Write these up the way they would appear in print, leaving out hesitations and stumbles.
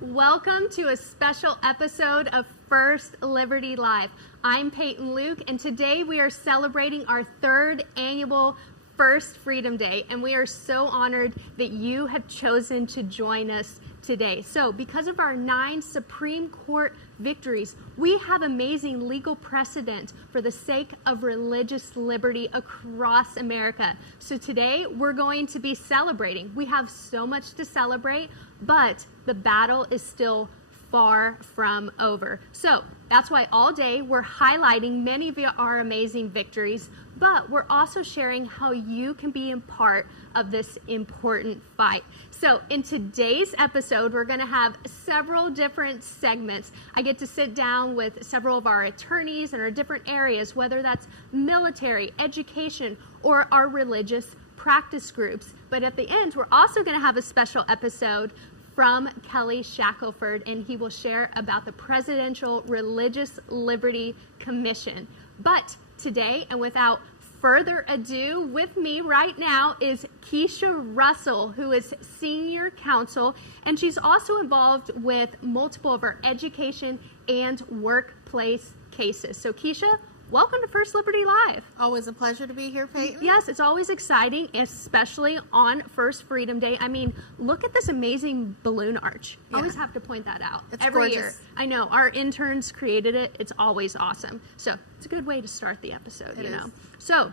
Welcome to a special episode of First Liberty Live. I'm Peyton Luke, and today we are celebrating our third annual First Freedom Day, and we are so honored that you have chosen to join us today. So, because of our 9 Supreme Court victories, we have amazing legal precedent for the sake of religious liberty across America. So today, we're going to be celebrating. We have so much to celebrate, but the battle is still far from over. So that's why all day we're highlighting many of our amazing victories, but we're also sharing how you can be a part of this important fight. So in today's episode, we're going to have several different segments. I get to sit down with several of our attorneys in our different areas, whether that's military, education, or our religious practice groups. But at the end, we're also going to have a special episode from Kelly Shackelford, and he will share about the Presidential Religious Liberty Commission. But today, and without further ado, with me right now is Keisha Russell, who is senior counsel, and she's also involved with multiple of our education and workplace cases. So Keisha, welcome to First Liberty Live. Always a pleasure to be here, Peyton. Yes, it's always exciting, especially on First Freedom Day. I mean, look at this amazing balloon arch. Yeah. Always have to point that out. It's every gorgeous. year. I know, our interns created it. It's always awesome. So it's a good way to start the episode, It you know. is. So,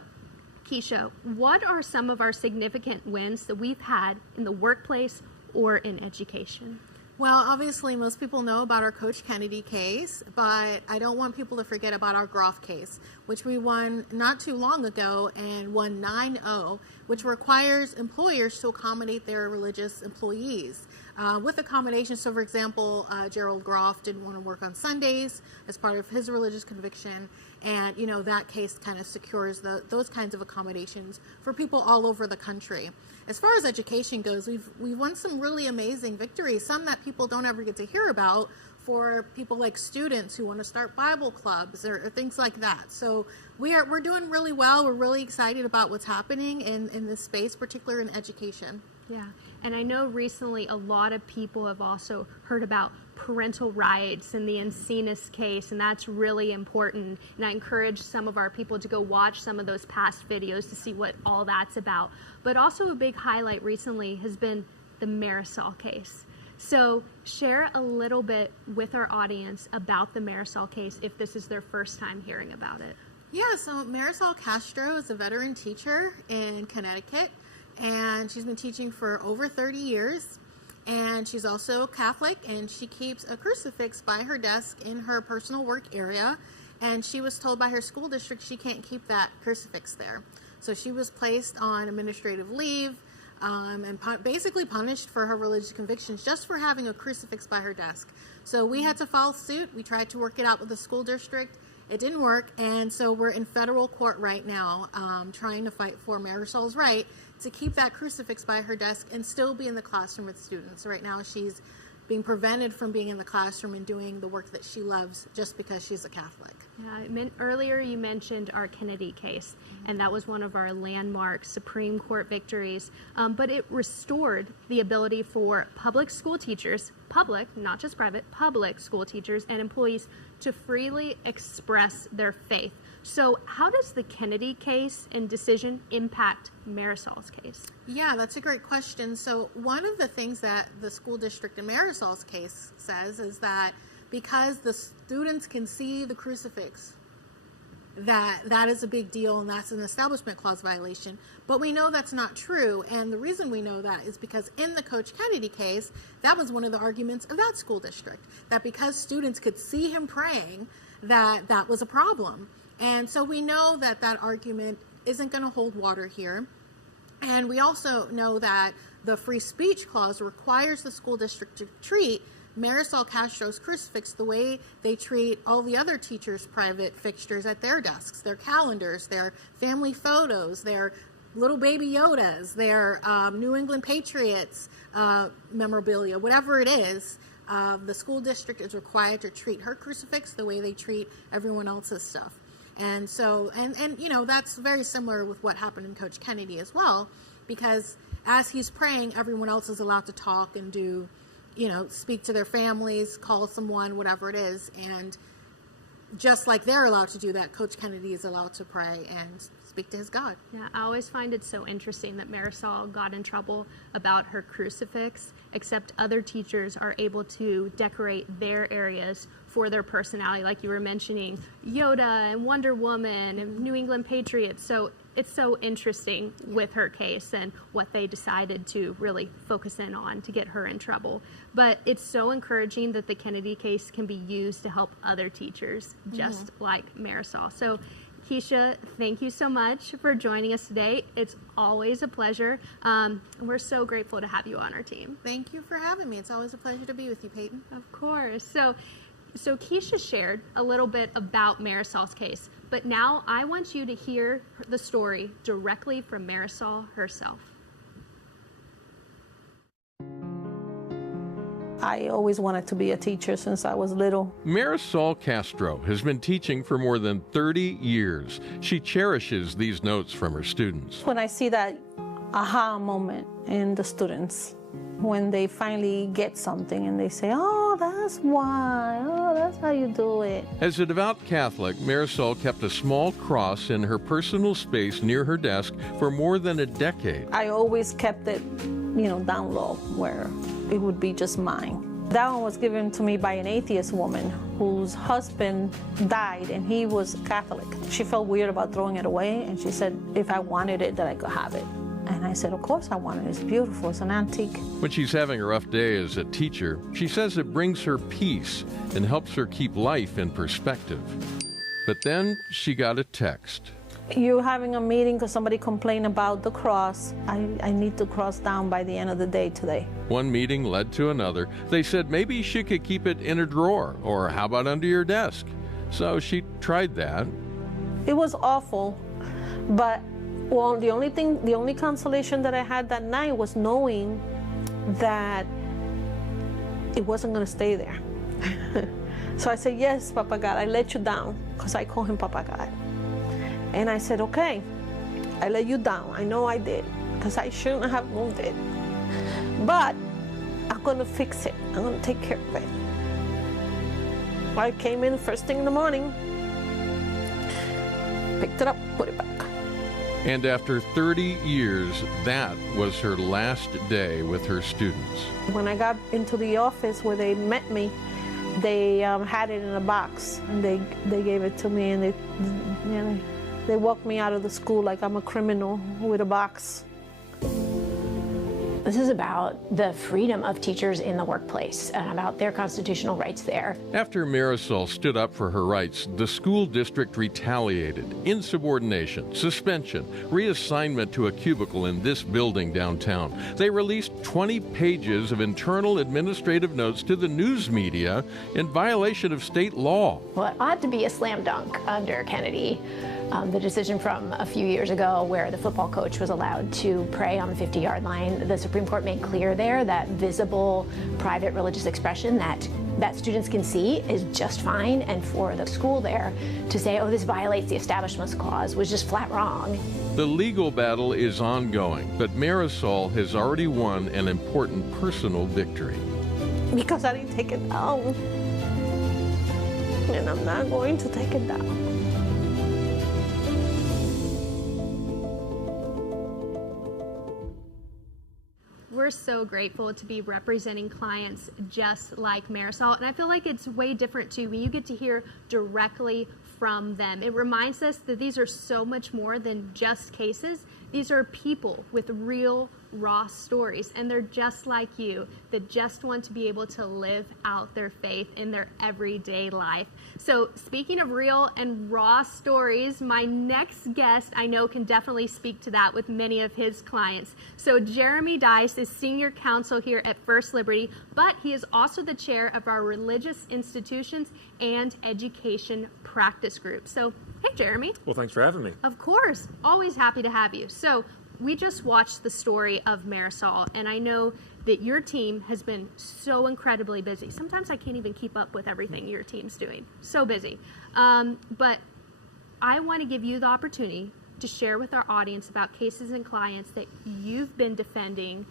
Keisha, what are some of our significant wins that we've had in the workplace or in education? Well, obviously, most people know about our Coach Kennedy case, but I don't want people to forget about our Groff case, which we won not too long ago and won 9-0, which requires employers to accommodate their religious employees. With accommodations, so for example, Gerald Groff didn't want to work on Sundays as part of his religious conviction, and you know that case kind of secures those kinds of accommodations for people all over the country. As far as education goes, we've won some really amazing victories, some that people don't ever get to hear about, for people like students who want to start Bible clubs or things like that. So we're doing really well. We're really excited about what's happening in this space, particularly in education. Yeah, and I know recently a lot of people have also heard about parental rights and the Encinas case, and that's really important. And I encourage some of our people to go watch some of those past videos to see what all that's about. But also a big highlight recently has been the Marisol case. So share a little bit with our audience about the Marisol case if this is their first time hearing about it. Yeah, so Marisol Castro is a veteran teacher in Connecticut, and she's been teaching for over 30 years. And she's also Catholic, and she keeps a crucifix by her desk in her personal work area. And she was told by her school district she can't keep that crucifix there. So she was placed on administrative leave and basically punished for her religious convictions just for having a crucifix by her desk. So we had to file suit. We tried to work it out with the school district. It didn't work, and so we're in federal court right now trying to fight for Marisol's right to keep that crucifix by her desk and still be in the classroom with students. So right now she's being prevented from being in the classroom and doing the work that she loves just because she's a Catholic. Yeah, earlier you mentioned our Kennedy case, and that was one of our landmark Supreme Court victories, but it restored the ability for public school teachers, public, not just private, public school teachers and employees to freely express their faith. So how does the Kennedy case and decision impact Marisol's case? Yeah, that's a great question. So one of the things that the school district in Marisol's case says is that because the students can see the crucifix, that is a big deal, and that's an Establishment Clause violation. But we know that's not true, and the reason we know that is because in the Coach Kennedy case, that was one of the arguments of that school district, that because students could see him praying, that was a problem. And so we know that that argument isn't going to hold water here. And we also know that the Free Speech Clause requires the school district to treat Marisol Castro's crucifix the way they treat all the other teachers' private fixtures at their desks, their calendars, their family photos, their little baby Yodas, their New England Patriots memorabilia, whatever it is. The school district is required to treat her crucifix the way they treat everyone else's stuff. And so, and you know, that's very similar with what happened in Coach Kennedy as well, because as he's praying, everyone else is allowed to talk and do, speak to their families, call someone, whatever it is. And just like they're allowed to do that, Coach Kennedy is allowed to pray and speak to his God. Yeah, I always find it so interesting that Marisol got in trouble about her crucifix, except other teachers are able to decorate their areas for their personality, like you were mentioning Yoda and Wonder Woman and New England Patriots. So it's so interesting with her case and what they decided to really focus in on to get her in trouble. But it's so encouraging that the Kennedy case can be used to help other teachers, just like Marisol. So Keisha, thank you so much for joining us today. It's always a pleasure. We're so grateful to have you on our team. Thank you for having me. It's always a pleasure to be with you, Peyton. Of course. So Keisha shared a little bit about Marisol's case, but now I want you to hear the story directly from Marisol herself. I always wanted to be a teacher since I was little. Marisol Castro has been teaching for more than 30 years. She cherishes these notes from her students. When I see that aha moment in the students, when they finally get something and they say, oh, that's why, oh, that's how you do it. As a devout Catholic, Marisol kept a small cross in her personal space near her desk for more than a decade. I always kept it, down low where it would be just mine. That one was given to me by an atheist woman whose husband died and he was Catholic. She felt weird about throwing it away and she said if I wanted it that I could have it. And I said, of course I want it. It's beautiful. It's an antique. When she's having a rough day as a teacher, she says it brings her peace and helps her keep life in perspective. But then she got a text. You're having a meeting because somebody complained about the cross. I need to cross down by the end of the day today. One meeting led to another. They said maybe she could keep it in a drawer, or how about under your desk? So she tried that. It was awful, but the only consolation that I had that night was knowing that it wasn't going to stay there. So I said, yes, Papa God, I let you down, because I call him Papa God. And I said, okay, I let you down. I know I did, because I shouldn't have moved it. But I'm going to fix it. I'm going to take care of it. I came in first thing in the morning, picked it up, put it back. And after 30 years, that was her last day with her students. When I got into the office where they met me, they had it in a box, and they gave it to me, and they walked me out of the school like I'm a criminal with a box. This is about the freedom of teachers in the workplace and about their constitutional rights there. After Marisol stood up for her rights, the school district retaliated. Insubordination, suspension, reassignment to a cubicle in this building downtown. They released 20 pages of internal administrative notes to the news media in violation of state law. Well, it ought to be a slam dunk under Kennedy. The decision from a few years ago where the football coach was allowed to pray on the 50-yard line, the Supreme Court made clear there that visible private religious expression that students can see is just fine, and for the school there to say, oh, this violates the Establishment Clause was just flat wrong. The legal battle is ongoing, but Marisol has already won an important personal victory. Because I didn't take it down. And I'm not going to take it down. We're so grateful to be representing clients just like Marisol, and I feel like it's way different too when you get to hear directly from them. It reminds us that these are so much more than just cases. These are people with real, raw stories, and they're just like you, that just want to be able to live out their faith in their everyday life. So speaking of real and raw stories, my next guest I know can definitely speak to that with many of his clients. So Jeremy Dice is senior counsel here at First Liberty, but he is also the chair of our religious institutions and education practice group. So hey, Jeremy. Well, thanks for having me. Of course, always happy to have you. So we just watched the story of Marisol, and I know that your team has been so incredibly busy. Sometimes I can't even keep up with everything your team's doing. So busy. But I want to give you the opportunity to share with our audience about cases and clients that you've been defending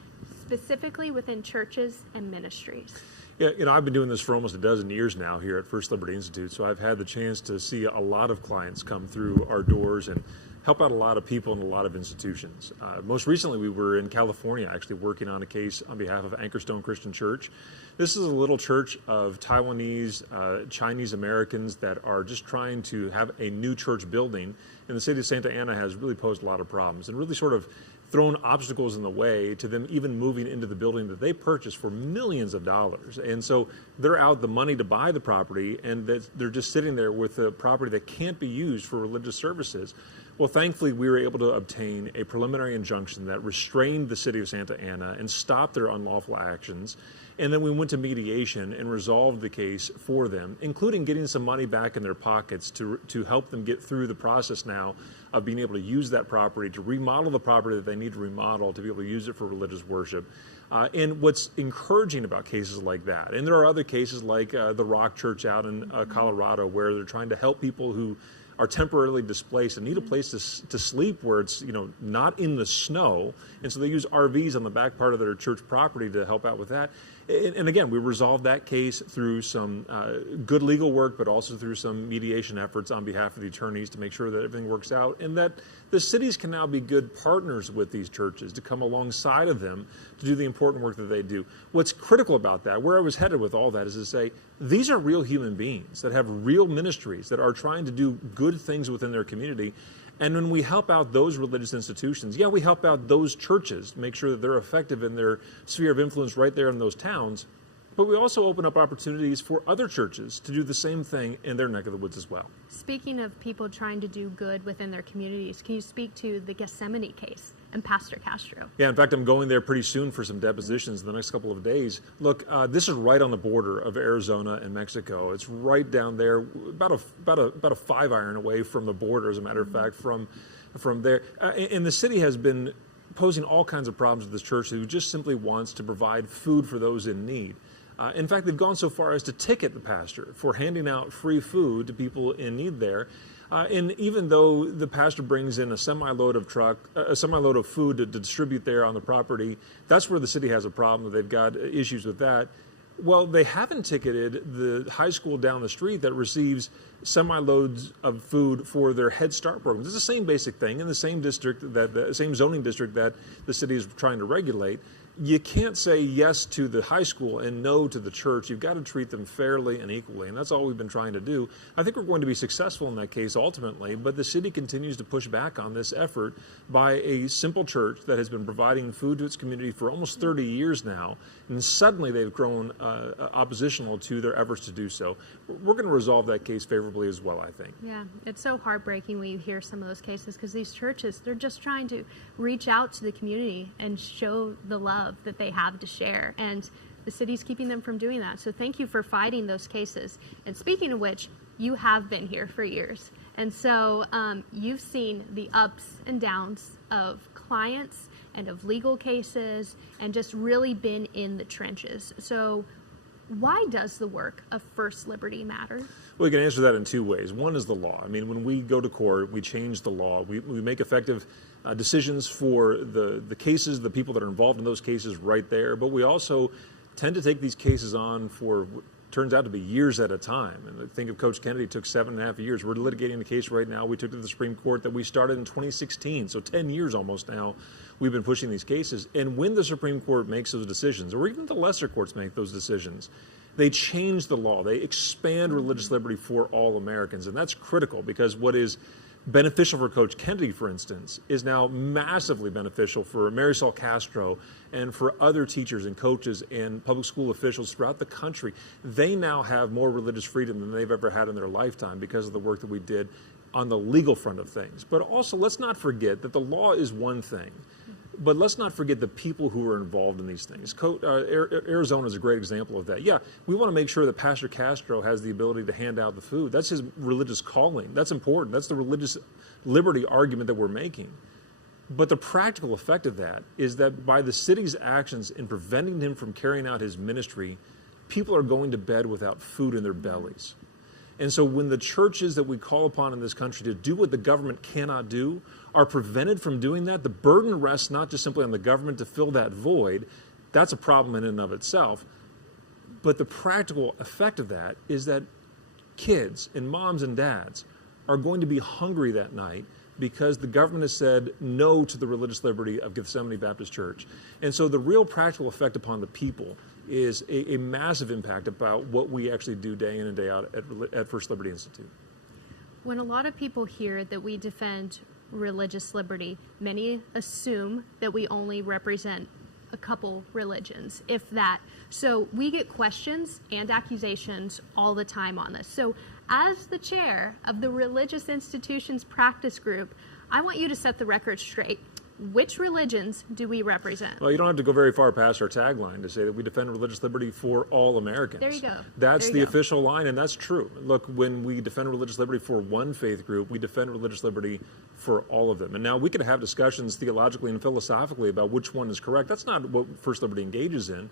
specifically within churches and ministries? Yeah, I've been doing this for almost a dozen years now here at First Liberty Institute, so I've had the chance to see a lot of clients come through our doors and help out a lot of people and a lot of institutions. Most recently, we were in California actually working on a case on behalf of Anchorstone Christian Church. This is a little church of Taiwanese, Chinese Americans that are just trying to have a new church building. And the city of Santa Ana has really posed a lot of problems and really sort of thrown obstacles in the way to them even moving into the building that they purchased for millions of dollars. And so they're out the money to buy the property, and they're just sitting there with a property that can't be used for religious services. Well, thankfully, we were able to obtain a preliminary injunction that restrained the city of Santa Ana and stopped their unlawful actions. And then we went to mediation and resolved the case for them, including getting some money back in their pockets to help them get through the process now of being able to use that property, to remodel the property that they need to remodel, to be able to use it for religious worship. And what's encouraging about cases like that, and there are other cases like the Rock Church out in Colorado, where they're trying to help people who are temporarily displaced and need a place to sleep where it's not in the snow, and so they use RVs on the back part of their church property to help out with that. And again, we resolved that case through some good legal work, but also through some mediation efforts on behalf of the attorneys to make sure that everything works out, and that the cities can now be good partners with these churches to come alongside of them to do the important work that they do. What's critical about that, where I was headed with all that, is to say these are real human beings that have real ministries that are trying to do good things within their community. And when we help out those religious institutions, we help out those churches, make sure that they're effective in their sphere of influence right there in those towns. But we also open up opportunities for other churches to do the same thing in their neck of the woods as well. Speaking of people trying to do good within their communities, can you speak to the Gethsemane case and Pastor Castro? Yeah, in fact, I'm going there pretty soon for some depositions in the next couple of days. Look, this is right on the border of Arizona and Mexico. It's right down there, about a 5-iron away from the border, as a matter of fact, from there. And the city has been posing all kinds of problems with this church who just simply wants to provide food for those in need. In fact, they've gone so far as to ticket the pastor for handing out free food to people in need there. And even though the pastor brings in a semi-load of food to distribute there on the property, that's where the city has a problem. They've got issues with that. Well, they haven't ticketed the high school down the street that receives semi-loads of food for their Head Start programs. It's the same basic thing in the same district, the same zoning district that the city is trying to regulate. You can't say yes to the high school and no to the church. You've got to treat them fairly and equally, and that's all we've been trying to do. I think we're going to be successful in that case ultimately, but the city continues to push back on this effort by a simple church that has been providing food to its community for almost 30 years now, and suddenly they've grown oppositional to their efforts to do so. We're going to resolve that case favorably as well, I think. Yeah, it's so heartbreaking when you hear some of those cases, because these churches, they're just trying to reach out to the community and show the love that they have to share, and the city's keeping them from doing that. So thank you for fighting those cases. And speaking of which, you have been here for years, and so you've seen the ups and downs of clients and of legal cases, and just really been in the trenches. So why does the work of First Liberty matter? Well, you can answer that in two ways. One is the law. I mean, when we go to court, we change the law. We make effective decisions for the cases, the people that are involved in those cases right there. But we also tend to take these cases on for what turns out to be years at a time. And think of Coach Kennedy, it took 7.5 years. We're litigating the case right now. We took to the Supreme Court that we started in 2016. So 10 years almost now we've been pushing these cases. And when the Supreme Court makes those decisions, or even the lesser courts make those decisions, they change the law. They expand religious liberty for all Americans. And that's critical, because what is beneficial for Coach Kennedy, for instance, is now massively beneficial for Marisol Castro and for other teachers and coaches and public school officials throughout the country. They now have more religious freedom than they've ever had in their lifetime because of the work that we did on the legal front of things. But also, let's not forget that the law is one thing, but let's not forget the people who are involved in these things. Arizona is a great example of that. Yeah, we want to make sure that Pastor Castro has the ability to hand out the food. That's his religious calling. That's important. That's the religious liberty argument that we're making. But the practical effect of that is that by the city's actions in preventing him from carrying out his ministry, people are going to bed without food in their bellies. And so when the churches that we call upon in this country to do what the government cannot do are prevented from doing that, the burden rests not just simply on the government to fill that void. That's a problem in and of itself. But the practical effect of that is that kids and moms and dads are going to be hungry that night because the government has said no to the religious liberty of Gethsemane Baptist Church. And so the real practical effect upon the people is a massive impact about what we actually do day in and day out at First Liberty Institute. When a lot of people hear that we defend religious liberty, many assume that we only represent a couple religions, if that. So we get questions and accusations all the time on this. So as the chair of the Religious Institutions Practice Group, I want you to set the record straight. Which religions do we represent? Well, you don't have to go very far past our tagline to say that we defend religious liberty for all Americans. There you go. That's the official line, and that's true. Look, when we defend religious liberty for one faith group, we defend religious liberty for all of them. And now we could have discussions theologically and philosophically about which one is correct. That's not what First Liberty engages in.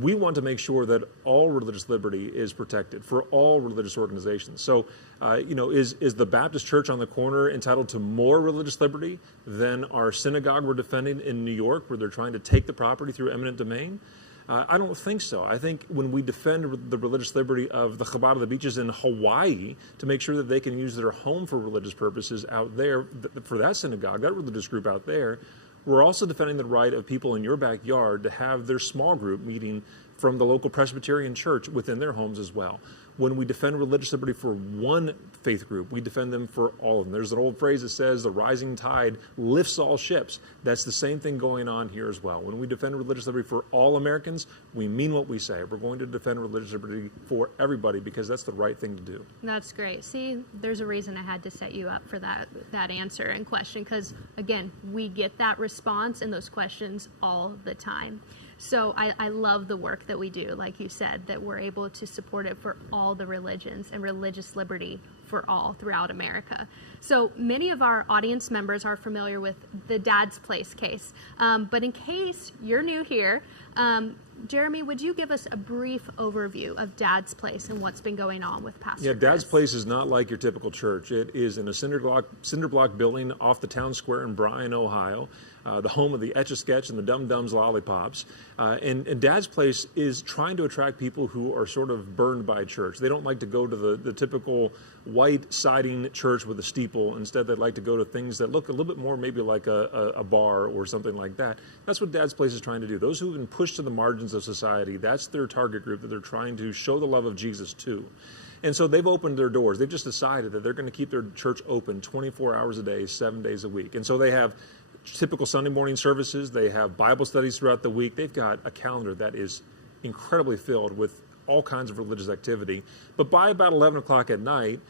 We want to make sure that all religious liberty is protected for all religious organizations. So, is the Baptist church on the corner entitled to more religious liberty than our synagogue we're defending in New York, where they're trying to take the property through eminent domain? I don't think so. I think when we defend the religious liberty of the Chabad of the beaches in Hawaii to make sure that they can use their home for religious purposes out there, for that synagogue, that religious group out there, we're also defending the right of people in your backyard to have their small group meeting from the local Presbyterian church within their homes as well. When we defend religious liberty for one faith group, we defend them for all of them. There's an old phrase that says the rising tide lifts all ships. That's the same thing going on here as well. When we defend religious liberty for all Americans, we mean what we say. We're going to defend religious liberty for everybody because that's the right thing to do. That's great. See, there's a reason I had to set you up for that answer and question because, again, we get that response and those questions all the time. So I love the work that we do, like you said, that we're able to support it for all the religions and religious liberty for all throughout America. So many of our audience members are familiar with the Dad's Place case. But in case you're new here, Jeremy, would you give us a brief overview of Dad's Place and what's been going on with Pastor Chris? Dad's Place is not like your typical church. It is in a cinder block building off the town square in Bryan, Ohio, the home of the Etch-a-Sketch and the Dum Dums Lollipops. And Dad's Place is trying to attract people who are sort of burned by church. They don't like to go to the typical white siding church with a steeple. Instead, they'd like to go to things that look a little bit more maybe like a bar or something like that. That's what Dad's Place is trying to do. Those who've been pushed to the margins of society, that's their target group that they're trying to show the love of Jesus to. And so they've opened their doors. They've just decided that they're going to keep their church open 24 hours a day, 7 days a week. And so they have typical Sunday morning services. They have Bible studies throughout the week. They've got a calendar that is incredibly filled with all kinds of religious activity. But by about 11 o'clock at night,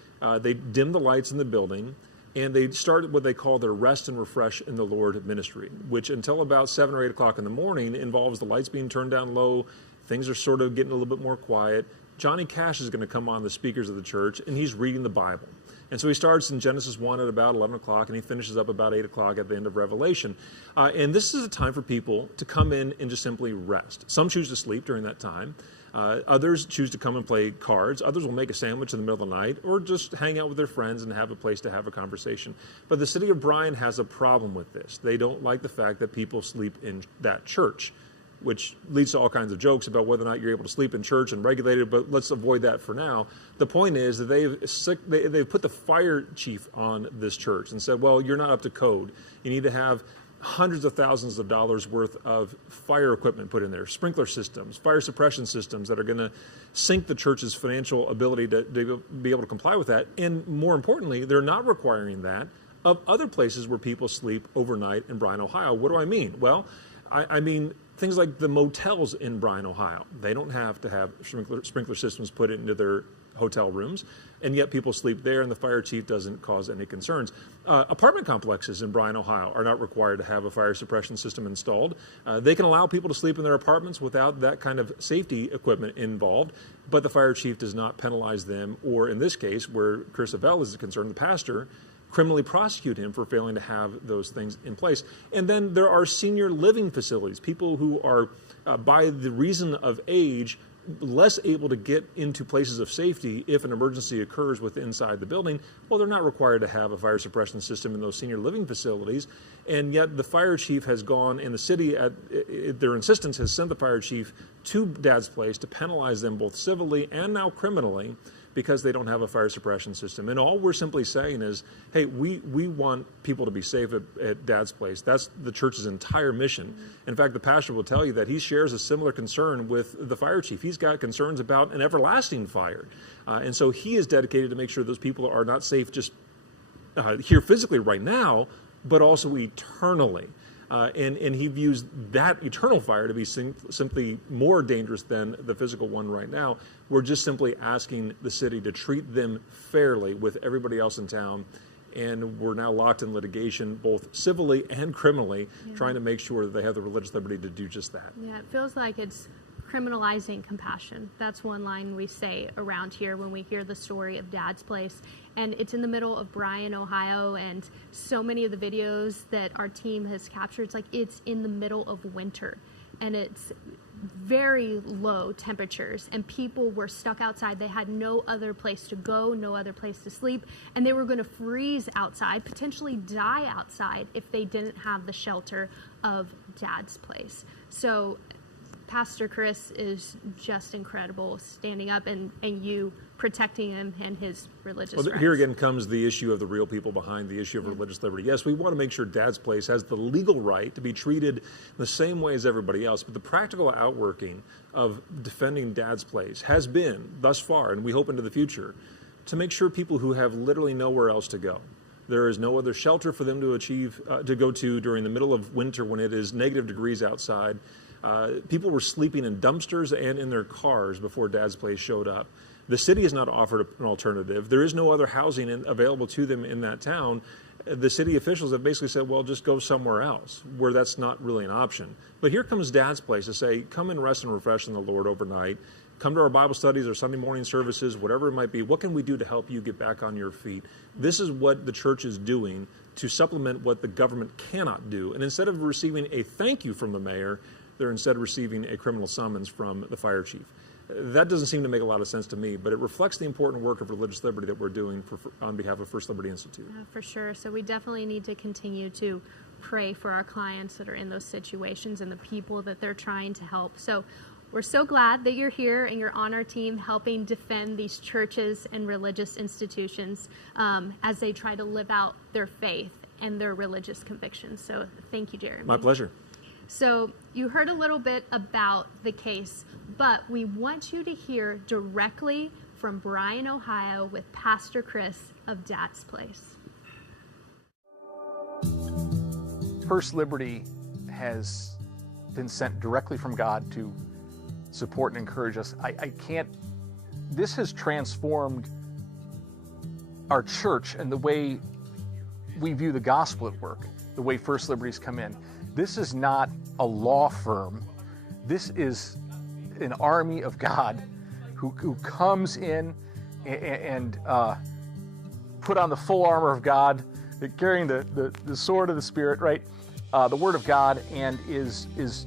they dim the lights in the building, and they started what they call their Rest and Refresh in the Lord ministry, which until about 7 or 8 o'clock in the morning involves the lights being turned down low. Things are sort of getting a little bit more quiet. Johnny Cash is going to come on the speakers of the church, and he's reading the Bible. And so he starts in Genesis 1 at about 11 o'clock, and he finishes up about 8 o'clock at the end of Revelation. And this is a time for people to come in and just simply rest. Some choose to sleep during that time. Others choose to come and play cards. Others will make a sandwich in the middle of the night or just hang out with their friends and have a place to have a conversation. But the city of Bryan has a problem with this. They don't like the fact that people sleep in that church, which leads to all kinds of jokes about whether or not you're able to sleep in church and regulate it, but let's avoid that for now. The point is that they've put the fire chief on this church and said, well, you're not up to code. You need to have hundreds of thousands of dollars worth of fire equipment put in there, sprinkler systems, fire suppression systems that are going to sink the church's financial ability to be able to comply with that. And more importantly, they're not requiring that of other places where people sleep overnight in Bryan, Ohio. What do I mean? Well, I mean things like the motels in Bryan, Ohio. They don't have to have sprinkler systems put into their hotel rooms, and yet people sleep there, and the fire chief doesn't cause any concerns. Apartment complexes in Bryan, Ohio are not required to have a fire suppression system installed. They can allow people to sleep in their apartments without that kind of safety equipment involved, but the fire chief does not penalize them, or in this case, where Chris Avell is concerned, the pastor, criminally prosecute him for failing to have those things in place. And then there are senior living facilities, people who are, by the reason of age, less able to get into places of safety if an emergency occurs inside the building. Well, they're not required to have a fire suppression system in those senior living facilities. And yet the fire chief has gone, and the city at their insistence has sent the fire chief to Dad's Place to penalize them both civilly and now criminally because they don't have a fire suppression system. And all we're simply saying is, hey, we want people to be safe at Dad's Place. That's the church's entire mission. In fact, the pastor will tell you that he shares a similar concern with the fire chief. He's got concerns about an everlasting fire. And so he is dedicated to make sure those people are not safe just here physically right now, but also eternally. And he views that eternal fire to be simply more dangerous than the physical one right now. We're just simply asking the city to treat them fairly with everybody else in town. And we're now locked in litigation, both civilly and criminally, trying to make sure that they have the religious liberty to do just that. Yeah, it feels like it's criminalizing compassion. That's one line we say around here when we hear the story of Dad's Place. And it's in the middle of Bryan, Ohio, and so many of the videos that our team has captured, it's like it's in the middle of winter. And it's very low temperatures, and people were stuck outside. They had no other place to go, no other place to sleep, and they were going to freeze outside, potentially die outside if they didn't have the shelter of Dad's Place. So Pastor Chris is just incredible, standing up and you protecting him and his religious rights. Here again comes the issue of the real people behind the issue of religious liberty. Yes, we want to make sure Dad's Place has the legal right to be treated the same way as everybody else, but the practical outworking of defending Dad's Place has been, thus far, and we hope into the future, to make sure people who have literally nowhere else to go, there is no other shelter for them to go to during the middle of winter when it is negative degrees outside. People were sleeping in dumpsters and in their cars before Dad's Place showed up. The city has not offered an alternative. There is no other housing available to them in that town. The city officials have basically said, well, just go somewhere else, where that's not really an option. But here comes Dad's Place to say, come and rest and refresh in the Lord overnight. Come to our Bible studies or Sunday morning services, whatever it might be. What can we do to help you get back on your feet? This is what the church is doing to supplement what the government cannot do. And instead of receiving a thank you from the mayor, they're instead receiving a criminal summons from the fire chief. That doesn't seem to make a lot of sense to me, but it reflects the important work of religious liberty that we're doing on behalf of First Liberty Institute. For sure. So we definitely need to continue to pray for our clients that are in those situations and the people that they're trying to help. So we're so glad that you're here and you're on our team helping defend these churches and religious institutions as they try to live out their faith and their religious convictions. So thank you, Jeremy. My pleasure. So you heard a little bit about the case, but we want you to hear directly from Bryan, Ohio with Pastor Chris of Dad's Place. First Liberty has been sent directly from God to support and encourage us. This has transformed our church and the way we view the gospel at work, the way First Liberty's come in. This is not a law firm. This is an army of God who comes in and put on the full armor of God, carrying the sword of the Spirit, right? The Word of God, and is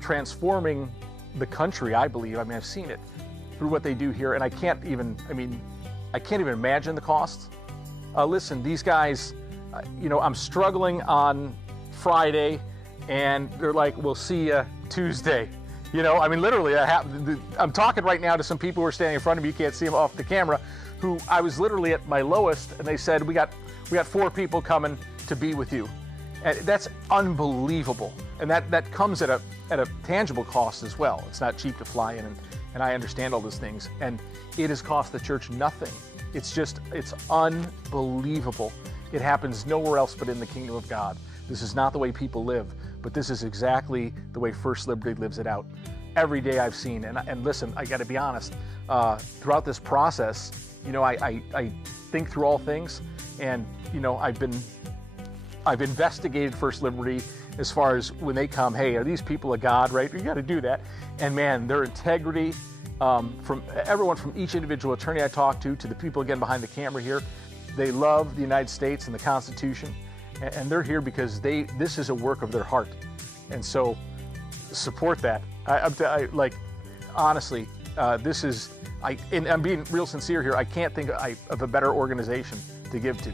transforming the country, I believe. I mean, I've seen it through what they do here, and I can't even imagine the costs. Listen, these guys, I'm struggling on Friday, and they're like, we'll see you Tuesday. Literally, I'm talking right now to some people who are standing in front of me. You can't see them off the camera, who I was literally at my lowest, and they said, we got 4 people coming to be with you. And that's unbelievable. And that comes at a tangible cost as well. It's not cheap to fly in, and I understand all those things. And it has cost the church nothing. It's unbelievable. It happens nowhere else but in the kingdom of God. This is not the way people live, but this is exactly the way First Liberty lives it out. Every day I've seen, and listen, I got to be honest, throughout this process, I think through all things, and I've investigated First Liberty as far as when they come, hey, are these people of God, right? You got to do that. And man, their integrity, from everyone from each individual attorney I talk to the people again behind the camera here, they love the United States and the Constitution. And they're here because this is a work of their heart. And so support that. Honestly, this is, and I'm being real sincere here, I can't think of a better organization to give to.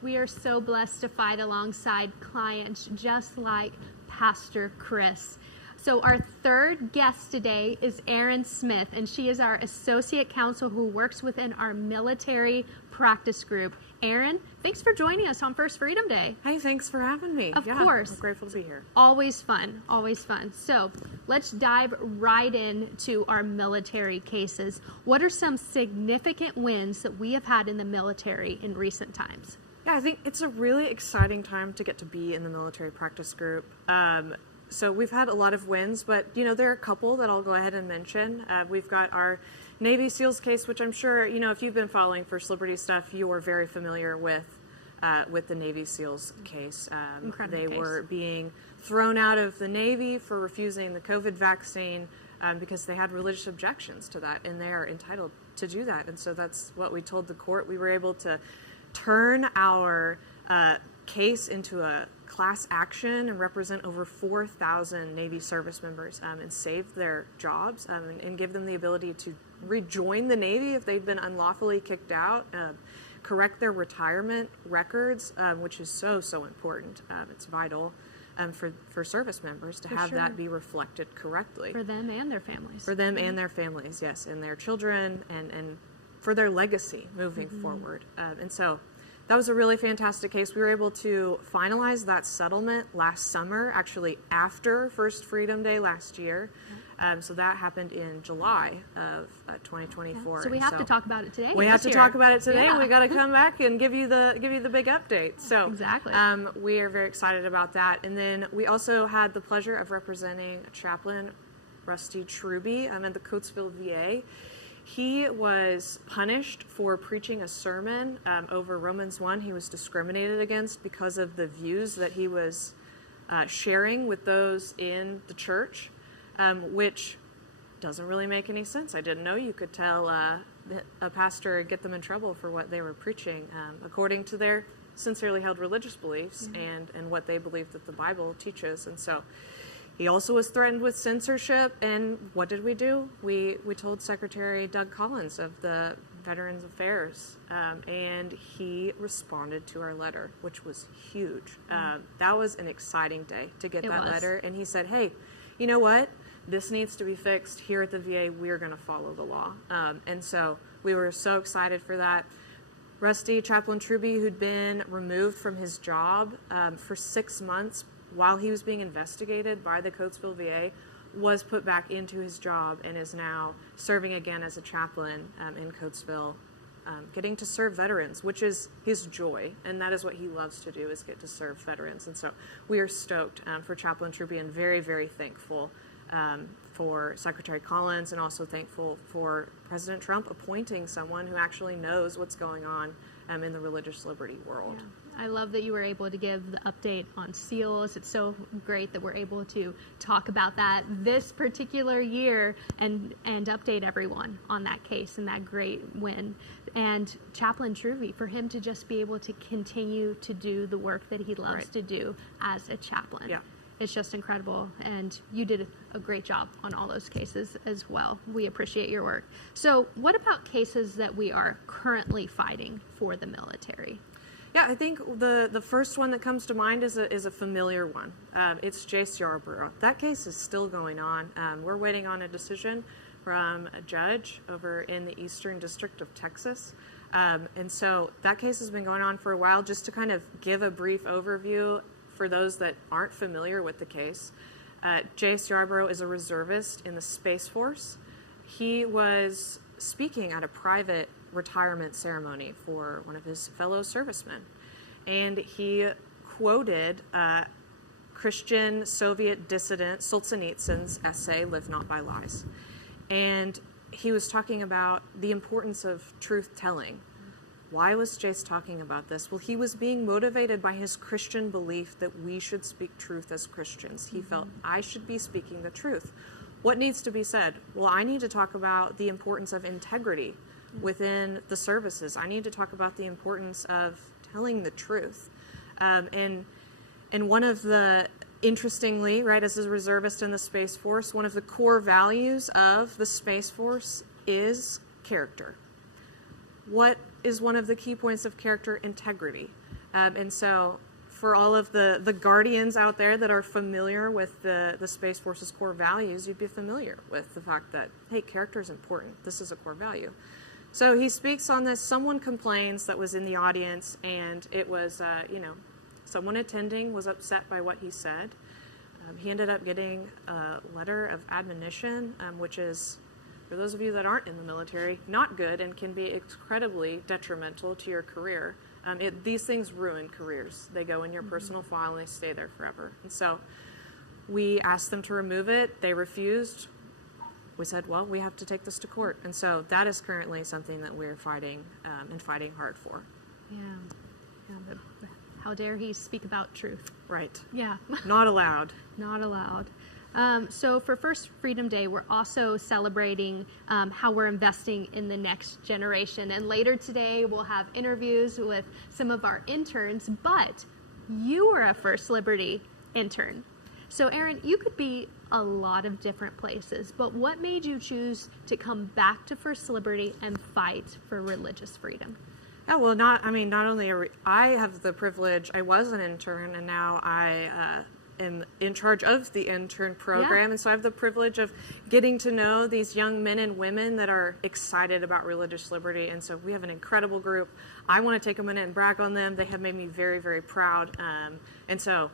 We are so blessed to fight alongside clients just like Pastor Chris. So our third guest today is Erin Smith, and she is our associate counsel who works within our military practice group. Erin, thanks for joining us on First Freedom Day. Hey, thanks for having me. Of course. I'm grateful to be here. Always fun, always fun. So let's dive right into our military cases. What are some significant wins that we have had in the military in recent times? Yeah, I think it's a really exciting time to get to be in the military practice group. So we've had a lot of wins, but there are a couple that I'll go ahead and mention. We've got our Navy SEALs case, which I'm sure if you've been following First Liberty stuff, you are very familiar with the Navy SEALs case. They were being thrown out of the Navy for refusing the COVID vaccine because they had religious objections to that, and they are entitled to do that. And so that's what we told the court. We were able to turn our case into a class action and represent over 4,000 Navy service members and save their jobs and give them the ability to rejoin the Navy if they've been unlawfully kicked out, correct their retirement records, which is so important. It's vital for service members to have that be reflected correctly. For them and their families. For them and their families, yes, and their children and for their legacy moving forward. And so that was a really fantastic case. We were able to finalize that settlement last summer, actually after First Freedom Day last year. So that happened in July of 2024. So we have to talk about it today. We have to talk about it today. Yeah. We got to come back and give you the big update. So exactly. We are very excited about that. And then we also had the pleasure of representing Chaplain Rusty Truby at the Coatesville VA. He was punished for preaching a sermon over Romans 1. He was discriminated against because of the views that he was sharing with those in the church, which doesn't really make any sense. I didn't know you could tell a pastor and get them in trouble for what they were preaching, according to their sincerely held religious beliefs and what they believe that the Bible teaches. And so he also was threatened with censorship, and what did we do? We told Secretary Doug Collins of the Veterans Affairs, and he responded to our letter, which was huge. That was an exciting day to get that letter, and he said, hey, you know what? This needs to be fixed. Here at the VA, we're going to follow the law. And so we were so excited for that. Rusty, Chaplain Truby, who'd been removed from his job for 6 months while he was being investigated by the Coatesville VA, was put back into his job and is now serving again as a chaplain in Coatesville, getting to serve veterans, which is his joy, and that is what he loves to do, is get to serve veterans. And so we are stoked for Chaplain Truby and very, very thankful for Secretary Collins, and also thankful for President Trump appointing someone who actually knows what's going on in the religious liberty world. Yeah. I love that you were able to give the update on SEALs. It's so great that we're able to talk about that this particular year and update everyone on that case and that great win. And Chaplain Truby, for him to just be able to continue to do the work that he loves to do as a chaplain. Yeah. It's just incredible, and you did a great job on all those cases as well. We appreciate your work. So what about cases that we are currently fighting for the military? Yeah, I think the first one that comes to mind is a familiar one. It's Jace Yarborough. That case is still going on. We're waiting on a decision from a judge over in the Eastern District of Texas. And so that case has been going on for a while. Just to kind of give a brief overview for those that aren't familiar with the case, Jace Yarborough is a reservist in the Space Force. He was speaking at a private retirement ceremony for one of his fellow servicemen, and he quoted Christian Soviet dissident Solzhenitsyn's essay "Live Not by Lies," and he was talking about the importance of truth telling. Why was Jace talking about this? Well, he was being motivated by his Christian belief that we should speak truth as Christians. He felt, I should be speaking the truth. What needs to be said? Well, I need to talk about the importance of integrity within the services. I need to talk about the importance of telling the truth. And one of the, interestingly, right, as a reservist in the Space Force, one of the core values of the Space Force is character. What is one of the key points of character? Integrity. And so for all of the guardians out there that are familiar with the Space Force's core values, you'd be familiar with the fact that, hey, character is important. This is a core value. So he speaks on this. Someone complains that was in the audience, and it was, someone attending was upset by what he said. He ended up getting a letter of admonition, which is, for those of you that aren't in the military, not good and can be incredibly detrimental to your career. These things ruin careers. They go in your personal file and they stay there forever. And so we asked them to remove it. They refused. We said, well, we have to take this to court. And so that is currently something that we're fighting and fighting hard for. Yeah, but how dare he speak about truth? Right. Yeah. Not allowed. Not allowed. So for First Freedom Day, we're also celebrating how we're investing in the next generation. And later today, we'll have interviews with some of our interns, but you were a First Liberty intern. So Aaron, you could be a lot of different places, but what made you choose to come back to First Liberty and fight for religious freedom? Yeah, well, not only I have the privilege, I was an intern, and now I am in charge of the intern program. Yeah. And so I have the privilege of getting to know these young men and women that are excited about religious liberty. And so we have an incredible group. I want to take a minute and brag on them. They have made me very, very proud. And so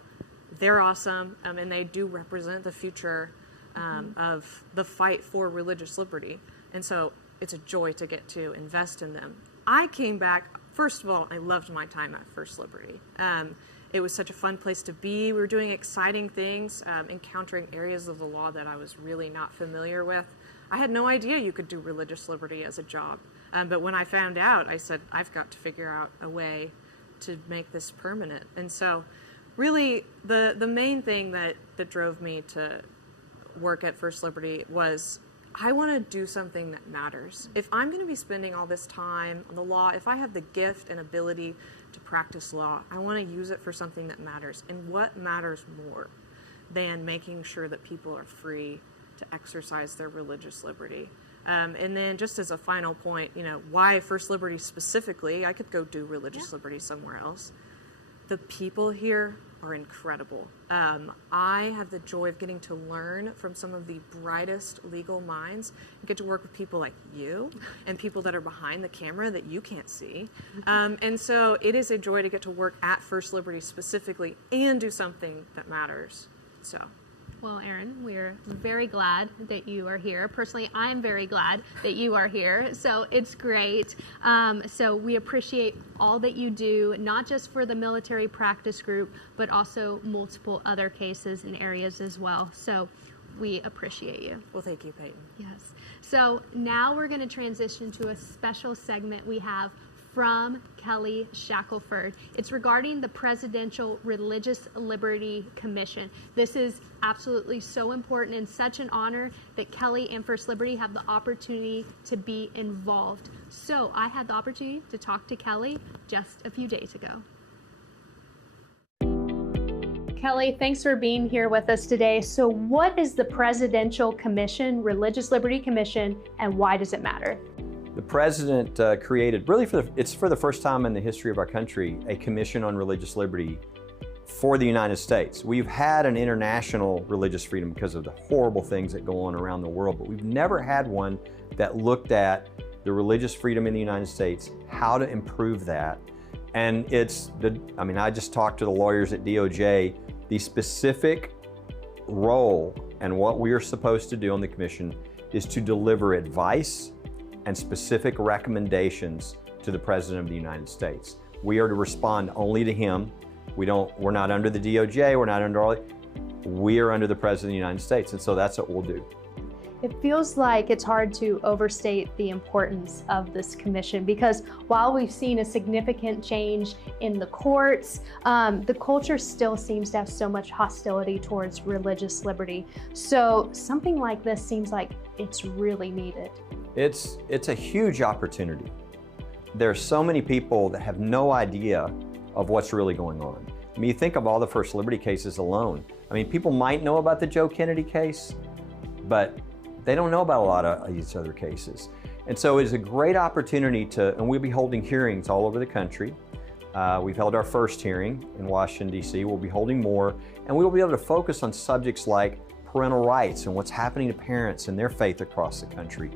they're awesome, and they do represent the future of the fight for religious liberty. And so it's a joy to get to invest in them. I came back, first of all, I loved my time at First Liberty. It was such a fun place to be. We were doing exciting things, encountering areas of the law that I was really not familiar with. I had no idea you could do religious liberty as a job. But when I found out, I said, I've got to figure out a way to make this permanent. And so really, the main thing that drove me to work at First Liberty was I want to do something that matters. If I'm going to be spending all this time on the law, if I have the gift and ability to practice law, I want to use it for something that matters. And what matters more than making sure that people are free to exercise their religious liberty? And then just as a final point, why First Liberty specifically? I could go do religious liberty somewhere else. The people here are incredible. I have the joy of getting to learn from some of the brightest legal minds and get to work with people like you and people that are behind the camera that you can't see. And so it is a joy to get to work at First Liberty specifically and do something that matters. So. Well, Aaron, we're very glad that you are here. Personally, I'm very glad that you are here. So it's great. So we appreciate all that you do, not just for the military practice group, but also multiple other cases and areas as well. So we appreciate you. Well, thank you, Peyton. Yes. So now we're going to transition to a special segment we have from Kelly Shackelford. It's regarding the Presidential Religious Liberty Commission. This is absolutely so important and such an honor that Kelly and First Liberty have the opportunity to be involved. So I had the opportunity to talk to Kelly just a few days ago. Kelly, thanks for being here with us today. So what is the Presidential Commission, Religious Liberty Commission, and why does it matter? The president created, really it's for the first time in the history of our country, a commission on religious liberty for the United States. We've had an international religious freedom because of the horrible things that go on around the world, but we've never had one that looked at the religious freedom in the United States, how to improve that. And I just talked to the lawyers at DOJ, the specific role and what we are supposed to do on the commission is to deliver advice and specific recommendations to the President of the United States. We are to respond only to him. We're not under the DOJ, we are under the President of the United States, and so that's what we'll do. It feels like it's hard to overstate the importance of this commission because while we've seen a significant change in the courts, the culture still seems to have so much hostility towards religious liberty. So something like this seems like it's really needed. It's a huge opportunity. There are so many people that have no idea of what's really going on. I mean, you think of all the First Liberty cases alone. I mean, people might know about the Joe Kennedy case, but they don't know about a lot of these other cases. And so it's a great opportunity and we'll be holding hearings all over the country. We've held our first hearing in Washington, D.C. We'll be holding more, and we will be able to focus on subjects like parental rights and what's happening to parents and their faith across the country,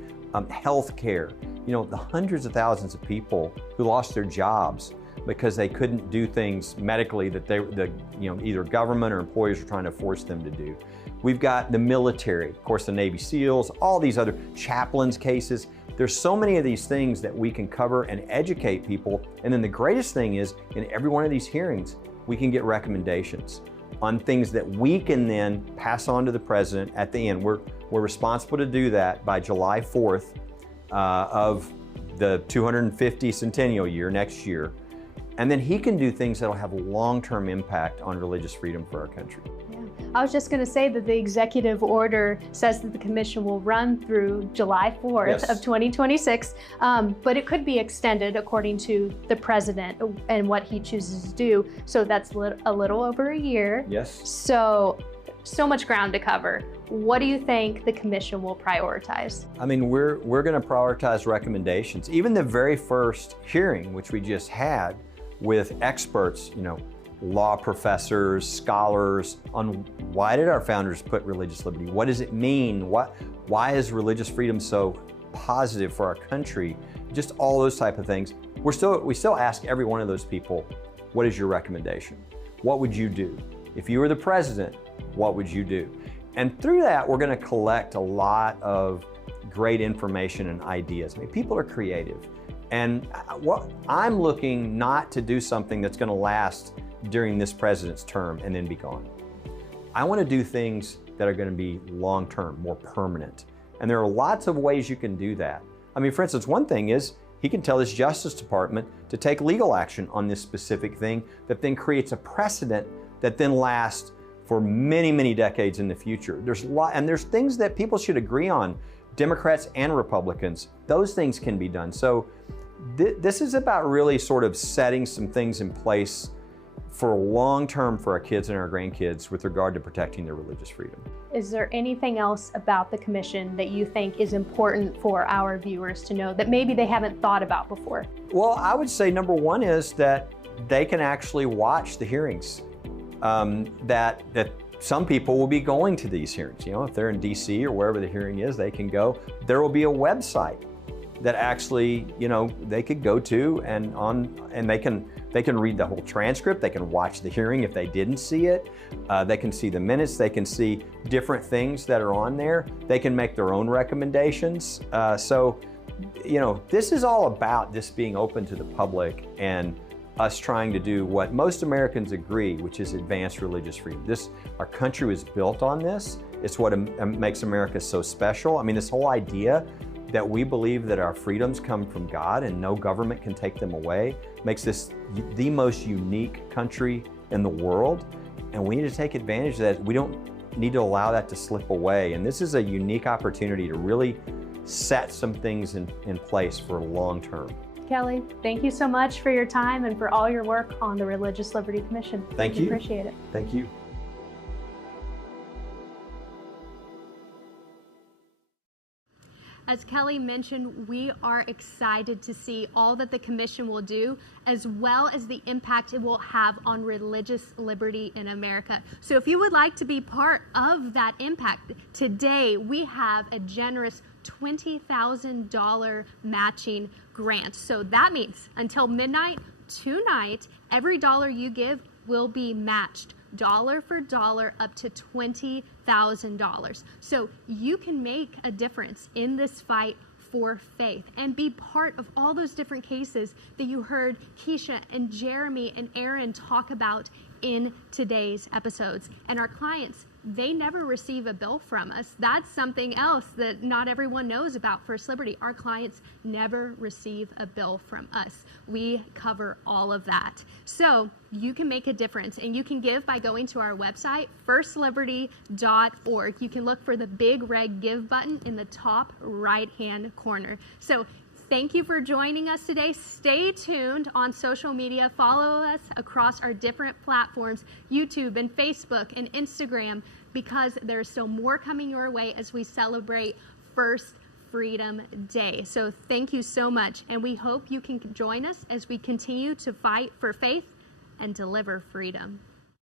health care, the hundreds of thousands of people who lost their jobs because they couldn't do things medically that either government or employers were trying to force them to do. We've got the military, of course, the Navy SEALs, all these other chaplains cases. There's so many of these things that we can cover and educate people. And then the greatest thing is, in every one of these hearings, we can get recommendations on things that we can then pass on to the president at the end. We're responsible to do that by July 4th of the 250 centennial year next year. And then he can do things that'll have a long-term impact on religious freedom for our country. Yeah. I was just going to say that the executive order says that the commission will run through July 4th of 2026, but it could be extended according to the president and what he chooses to do. So that's a little over a year. Yes. So much ground to cover. What do you think the commission will prioritize? I mean, we're going to prioritize recommendations. Even the very first hearing, which we just had, with experts, law professors, scholars, on why did our founders put religious liberty? What does it mean? Why is religious freedom so positive for our country? Just all those type of things. We still ask every one of those people, what is your recommendation? What would you do? If you were the president, what would you do? And through that, we're going to collect a lot of great information and ideas. I mean, people are creative. And I'm looking not to do something that's going to last during this president's term and then be gone. I want to do things that are going to be long-term, more permanent. And there are lots of ways you can do that. I mean, for instance, one thing is he can tell his Justice Department to take legal action on this specific thing that then creates a precedent that then lasts for many, many decades in the future. There's things that people should agree on, Democrats and Republicans. Those things can be done. So this is about really sort of setting some things in place for long term for our kids and our grandkids with regard to protecting their religious freedom. Is there anything else about the commission that you think is important for our viewers to know that maybe they haven't thought about before? Well, I would say number one is that they can actually watch the hearings. That some people will be going to these hearings. If they're in DC or wherever the hearing is, they can go. There will be a website that actually, they could go to and they can read the whole transcript. They can watch the hearing if they didn't see it. They can see the minutes. They can see different things that are on there. They can make their own recommendations. So, this is all about this being open to the public and us trying to do what most Americans agree, which is advance religious freedom. Our country was built on this. It's what makes America so special. I mean, this whole idea that we believe that our freedoms come from God and no government can take them away makes this the most unique country in the world. And we need to take advantage of that. We don't need to allow that to slip away. And this is a unique opportunity to really set some things in place for long term. Kelly, thank you so much for your time and for all your work on the Religious Liberty Commission. Thank you. Appreciate it. Thank you. As Kelly mentioned, we are excited to see all that the commission will do, as well as the impact it will have on religious liberty in America. So if you would like to be part of that impact, today we have a generous $20,000 matching grant. So that means until midnight tonight, every dollar you give will be matched dollar for dollar up to $20,000. So you can make a difference in this fight for faith and be part of all those different cases that you heard Keisha and Jeremy and Aaron talk about in today's episodes. And our clients, they never receive a bill from us. That's something else that not everyone knows about First Liberty. Our clients never receive a bill from us. We cover all of that. So you can make a difference, and you can give by going to our website, firstliberty.org. You can look for the big red give button in the top right-hand corner. So thank you for joining us today. Stay tuned on social media. Follow us across our different platforms, YouTube and Facebook and Instagram, because there's still more coming your way as we celebrate First Freedom Day. So thank you so much, and we hope you can join us as we continue to fight for faith and deliver freedom.